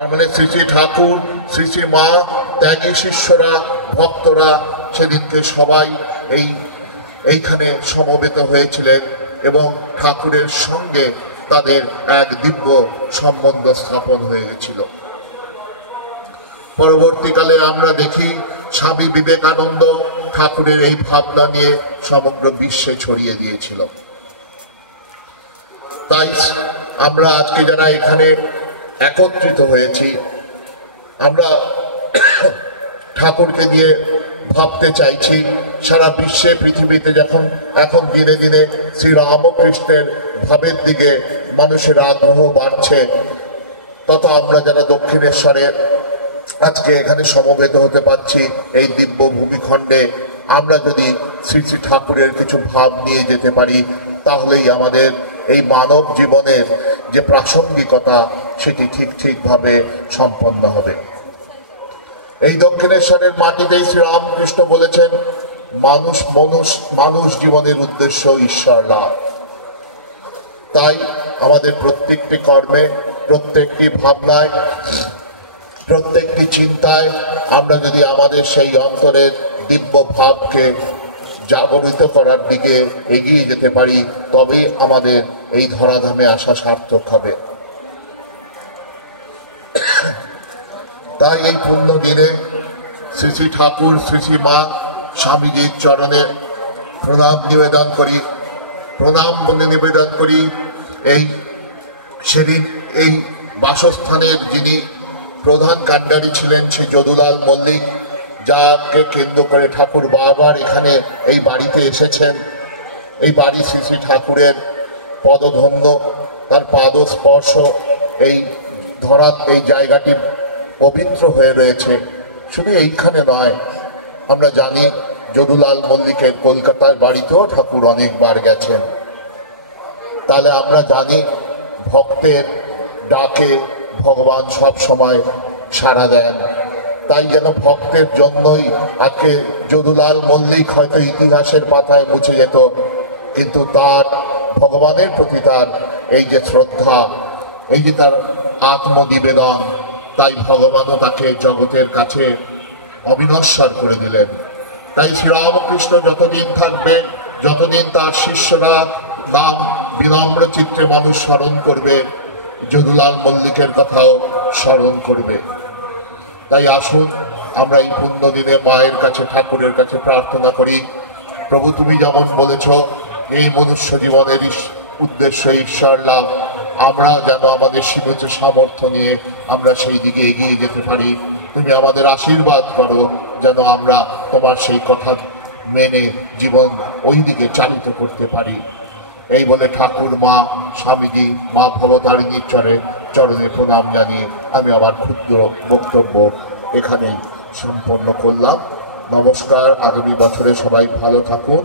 মানে শ্রী শ্রী ঠাকুর, শ্রী শ্রী মা, ত্যাগী শিষ্যরা, ভক্তরা সেদিনকে সবাই এইখানে সমবেত হয়েছিলেন এবং ঠাকুরের সঙ্গে তাদের এক দিব্য সম্বন্ধ স্থাপন হয়ে গেছিল। পরবর্তীকালে আমরা দেখি স্বামী বিবেকানন্দ ঠাকুরের এই ভাবনা নিয়ে সমগ্র বিশ্বে ছড়িয়ে দিয়েছিল। তাই আমরা আজকে যারা এখানে একত্রিত হয়েছি, আমরা ঠাকুরকে দিয়ে ভাবতে চাইছি সারা বিশ্বে, পৃথিবীতে যখন এখন দিনে দিনে শ্রী রামকৃষ্ণের ভাবের দিকে মানুষের আগ্রহ বাড়ছে, তত আমরা যারা দক্ষিণেশ্বরে আজকে এখানে সমবেত হতে পারছি এই দিব্য ভূমিখণ্ডে, আমরা যদি শ্রী শ্রী ঠাকুরের কিছু ভাব নিয়ে যেতে পারি, তাহলেই আমাদের এই মানব জীবনের যে প্রাসঙ্গিকতা সেটি ঠিকভাবে সম্পন্ন হবে। এই দক্ষিণেশ্বরের মাটিতেই শ্রী রামকৃষ্ণ বলেছেন, মানুষ জীবনের উদ্দেশ্য ঈশ্বর লাভ। তাই আমাদের প্রত্যেকটি কর্মে, প্রত্যেকটি ভাবনায়, প্রত্যেকটি চিন্তায় আমরা যদি আমাদের সেই অন্তরের দিব্য ভাবকে জাগরিত করার দিকে এগিয়ে যেতে পারি, তবেই আমাদের এই ধরাধামে আসা সার্থক হবে। তাই এই পুণ্য দিনে শ্রী শ্রী ঠাকুর, শ্রী শ্রী মা, স্বামীজির চরণে প্রণাম নিবেদন করি। এই সেদিন এই বাসস্থানের যিনি প্রধান কাণ্ডারী ছিলেন শ্রী যদুলাল মল্লিক, যাকে কেন্দ্র করে ঠাকুর বারবার এখানে এই বাড়িতে এসেছেন। এই বাড়ি শ্রী শ্রী ঠাকুরের পদধন্য, তার পাদস্পর্শ এই এই জায়গাটি পবিত্র হয়ে রয়েছে। শুধু এইখানে নয়, আমরা জানি যদুলাল মল্লিকের কলকাতার বাড়িতেও ঠাকুর অনেকবার গেছেন। তাহলে আমরা জানি ভক্তের ডাকে ভগবান সব সময় সাড়া দেন। তাই যেন ভক্তের জন্যই আজকে যদুলাল মল্লিক হয়তো ইতিহাসের পাতায় মুছে যেত, কিন্তু তার ভগবানের প্রতি তার এই যে শ্রদ্ধা, এই যে তার আত্মনিবেদন, তাই ভগবানও তাকে জগতের কাছে অবিনশ্বর করে দিলেন। তাই শ্রীরামকৃষ্ণ যতদিন থাকবে, যতদিন তার শিষ্যরা বা বিনম্র চিত্রে মানুষ স্মরণ করবে, যদুলাল মল্লিকের কথাও স্মরণ করবে। তাই আসুন আমরা এই পুণ্য দিনে মায়ের কাছে, ঠাকুরের কাছে প্রার্থনা করি, প্রভু তুমি যেমন বলেছ এই মনুষ্য জীবনের উদ্দেশ্য ঈশ্বর লাভ, আমরা যেন আমাদের সীমিত সামর্থ্য নিয়ে আমরা সেই দিকে এগিয়ে যেতে পারি। তুমি আমাদের আশীর্বাদ করো যেন আমরা তোমার সেই কথা মেনে জীবন ওই দিকে চালিত করতে পারি। এই বলে ঠাকুর, মা, স্বামীজি, মা ভবতারিণীর চরণে প্রণাম জানিয়ে আমি আমার ক্ষুদ্র বক্তব্য এখানেই সম্পন্ন করলাম। নমস্কার। আগামী বছরে সবাই ভালো থাকুন।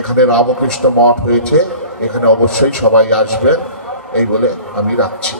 এখানে রামকৃষ্ণ মঠ হয়েছে, এখানে অবশ্যই সবাই আসবেন। এই বলে আমি রাখছি।